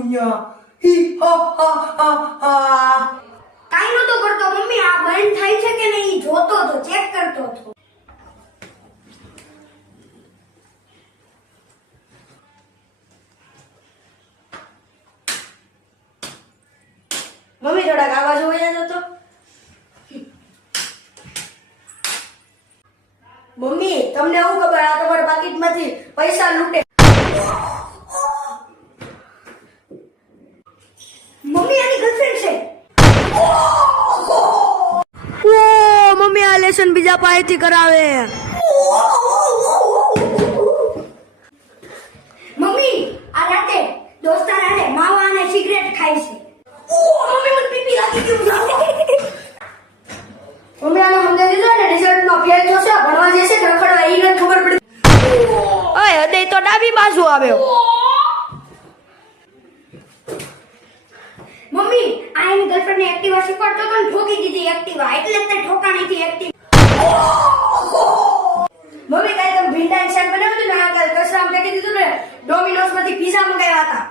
અહીંયા હી હા હા હા કાઈ નતો કરતો મમ્મી, આ બંધ થાય છે કે નહીં જોતો તો, ચેક કરતો હતો. મમ્મી થોડાક આવાજ હોય જતો. મમ્મી તમને શું ખબર, આ તમારા પાકીટમાંથી પૈસા લૂંટે. મમ્મી આની ગર્લફ્રેન્ડ છે. ઓ મમ્મી આ લેસન બીજા પાસેથી કરાવે. મમ્મી આ રાતે દોસ્તાર આને માવા અને સિગરેટ ખાય છે. મમ્મી મને પીપી લાગી ગયું. મમ્મી આને સમજાવી દીધો ને, રિઝલ્ટમાં ફેલ થશે, ભણવા જશે કે રખડવા ઈ નથી ખબર પડી. ઓય હૃદય તો ડાબી બાજુ આવ્યો. મમ્મી આ એની ગર્લફ્રેન્ડ ને એક્ટિવા શીખવાડતો તો ને ઠોકી દીધી એક્ટિવા, એટલે જ તે ઠોકાણીથી એક્ટિવા. મમ્મી કાલે તમે ભીંડા શાક બનાવ્યું હતું ને, આ કાલે કચરામાં ફેંકી દીધું ને, ડોમિનોઝ માંથી પિઝા મંગાવ્યા હતા.